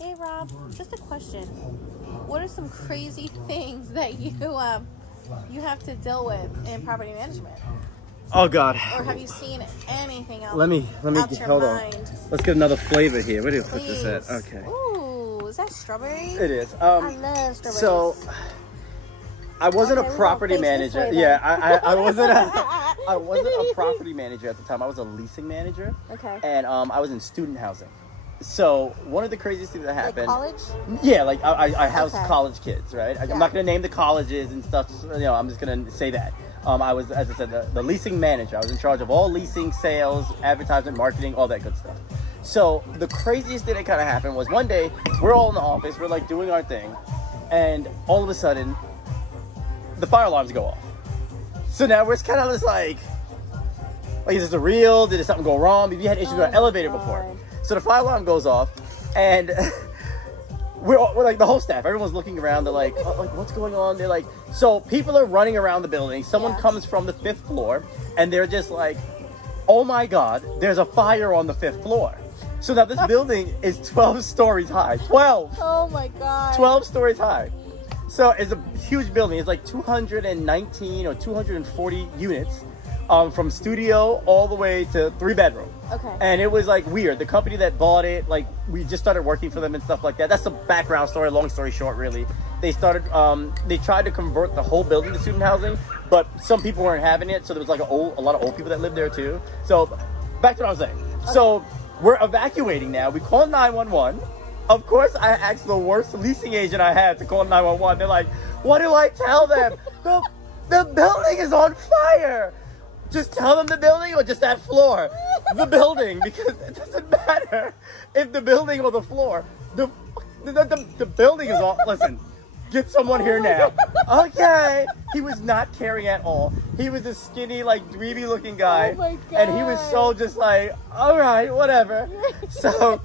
Hey Rob, just a question. What are some crazy things that you have to deal with in property management? Oh God. Or have you seen anything else? Let me hold on. Let's get another flavor here. Where do you put this at? Okay. Ooh, is that strawberry? It is. I love strawberries. So I wasn't a property manager. Yeah, I wasn't I wasn't a property manager at the time. I was a leasing manager. Okay. And I was in student housing. So one of the craziest things that happened. Like college? Yeah, like I housed college kids, right? Yeah. I'm not gonna name the colleges and stuff. You know, I'm just gonna say that. I was, as I said, the leasing manager. I was in charge of all leasing, sales, advertisement, marketing, all that good stuff. So the craziest thing that kind of happened was one day we're all in the office, we're like doing our thing, and all of a sudden the fire alarms go off. So now we're kind of just like is this a real? Did something go wrong? Maybe you had issues with our elevator before. So the fire alarm goes off, and we're like the whole staff. Everyone's looking around. They're like, what's going on? They're like, so people are running around the building. Someone comes from the 5th floor, and they're just like, oh my God, there's a fire on the 5th floor. So now this building is 12 stories high. 12. Oh my God. 12 stories high. So it's a huge building. It's like 219 or 240 units. From studio all the way to 3-bedroom. Okay. And it was like weird. The company that bought it, like we just started working for them and stuff like that. That's the background story, long story short, really. They started, they tried to convert the whole building to student housing, but some people weren't having it. So there was like a lot of old people that lived there too. So back to what I was saying. Okay. So we're evacuating now. We call 911. Of course, I asked the worst leasing agent I had to call 911. They're like, what do I tell them? the building is on fire. Just tell them the building or just that floor? The building, because it doesn't matter if the building or the floor. The building is all, listen, get someone here now. Okay. He was not caring at all. He was a skinny, like, dweeby looking guy. Oh my God. And he was so just like, all right, whatever. So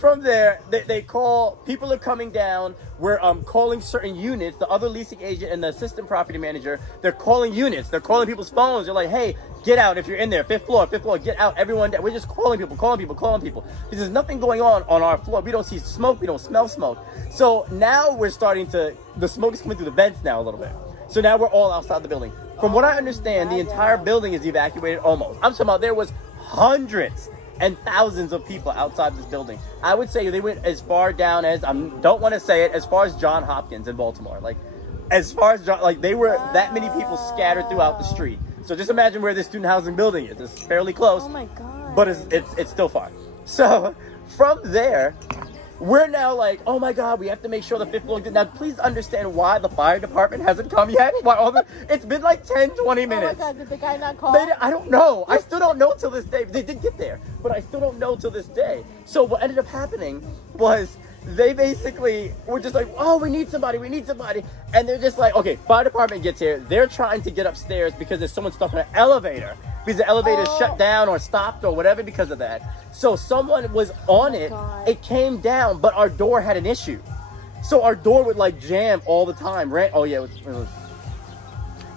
from there, they call, people are coming down. We're calling certain units, the other leasing agent and the assistant property manager, they're calling units. They're calling people's phones. They're like, hey, get out if you're in there. 5th floor, get out. Everyone, we're just calling people. Because there's nothing going on our floor. We don't see smoke. We don't smell smoke. So now we're starting to, the smoke is coming through the vents now a little bit. So now we're all outside the building. From what I understand, the entire building is evacuated almost. I'm talking about there was hundreds and thousands of people outside this building. I would say they went as far down as, I don't want to say it, as far as Johns Hopkins in Baltimore. Like, as far as, like, they were that many people scattered throughout the street. So just imagine where this student housing building is. It's fairly close. Oh my God. But it's still far. So from there, we're now like, oh my God, we have to make sure the 5th floor. Now, please understand why the fire department hasn't come yet. It's been like 10, 20 minutes. Oh my God, did the guy not call? I don't know. I still don't know till this day. They did get there, but I still don't know till this day. So what ended up happening was they basically were just like, oh, we need somebody. And they're just like, okay, fire department gets here. They're trying to get upstairs because there's someone stuck in an elevator. Because the elevator shut down or stopped or whatever because of that. So someone was on it. God. It came down, but our door had an issue. So our door would like jam all the time. Oh yeah,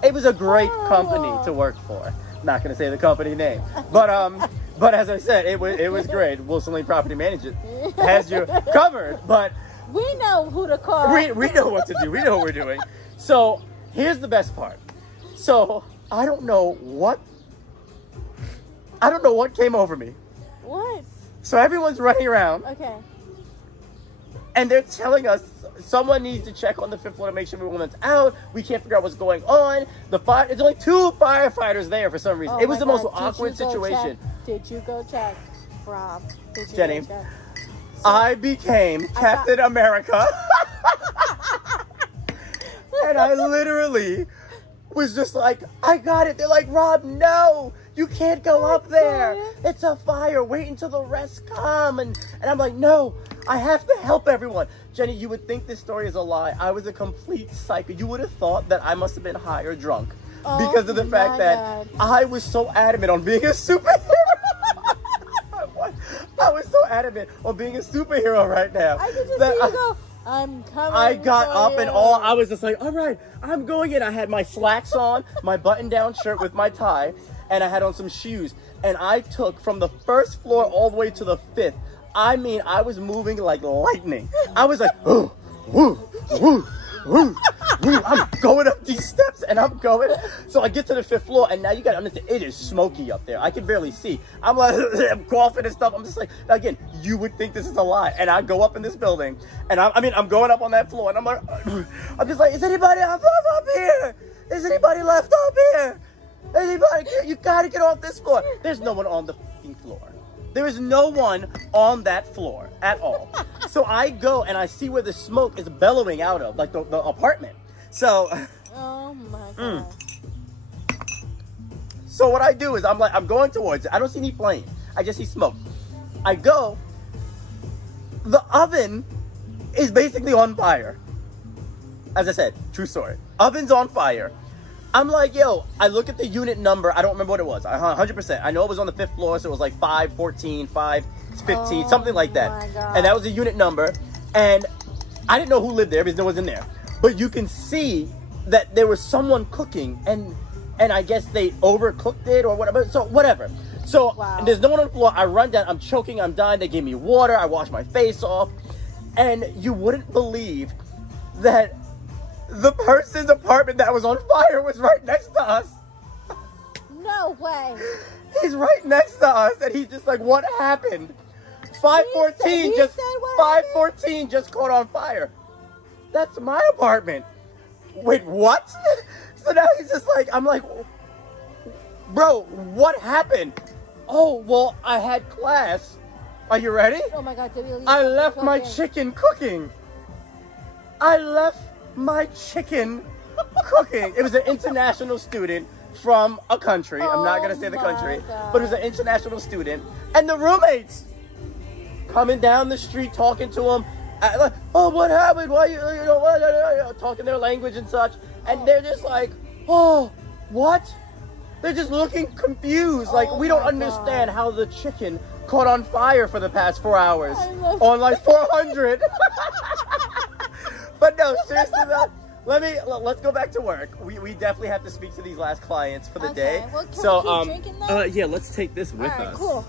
it was a great company to work for. Not gonna say the company name, but as I said, it was great. Wilson Lane Property Management has you covered. But we know who to call. We know what to do. We know what we're doing. So here's the best part. So I don't know what came over me. What? So everyone's running around. Okay. And they're telling us someone needs to check on the 5th floor to make sure everyone's out. We can't figure out what's going on. There's only 2 firefighters there for some reason. It was the most awkward situation. Did you go check, Rob? Jenny, I became Captain America. And I literally was just like, I got it. They're like, Rob, no. You can't go up there. It's a fire. Wait until the rest come. And I'm like, no, I have to help everyone. Jenny, you would think this story is a lie. I was a complete psycho. You would have thought that I must have been high or drunk because of the fact that I was so adamant on being a superhero. I was so adamant on being a superhero right now. I could just see you go, I'm coming. I got up and I was just like, all right, I'm going in. I had my slacks on, my button-down shirt with my tie, and I had on some shoes. And I took from the 1st floor all the way to the 5th. I mean, I was moving like lightning. I was like, ooh, woo, woo, woo, woo. I'm going up these steps and I'm going. So I get to the 5th floor and now you gotta understand, it is smoky up there. I can barely see. I'm like, I'm coughing and stuff. I'm just like, again, you would think this is a lie. And I go up in this building and I'm going up on that floor and I'm like, I'm just like, is anybody up here? Is anybody left up here? Anybody? You gotta get off this floor. There's no one on the fucking floor. There is no one on that floor at all. So I go and I see where the smoke is bellowing out of, like the apartment. So, oh my God. So what I do is I'm going towards it. I don't see any flames. I just see smoke. I go. The oven is basically on fire. As I said, true story. Oven's on fire. I'm like, yo, I look at the unit number. I don't remember what it was. 100%. I know it was on the 5th floor, so it was like 514, 515, something like that. My God. And that was the unit number. And I didn't know who lived there because no one's in there. But you can see that there was someone cooking, and I guess they overcooked it or whatever. So whatever. So wow. There's no one on the floor. I run down. I'm choking. I'm dying. They gave me water. I washed my face off. And you wouldn't believe that the person's apartment that was on fire was right next to us. No way. He's right next to us, and he's just like, what happened? 514 just caught on fire. That's my apartment. Wait, what? So now he's just like, I'm like, bro, what happened? Oh, well, I had class. Are you ready? Oh my God, I left my chicken cooking. I left my chicken cooking. It was an international student from a country. I'm not gonna say the country, but it was an international student. And the roommates coming down the street talking to him. Like, oh, what happened? Why you talking their language and such? And they're just like, oh, what? They're just looking confused. Like, we don't understand how the chicken caught on fire for the past 4 hours on like 400. But no, seriously though, let's go back to work. We definitely have to speak to these last clients for the day. Well, can so we keep drinking though? yeah, let's take this with us. Cool.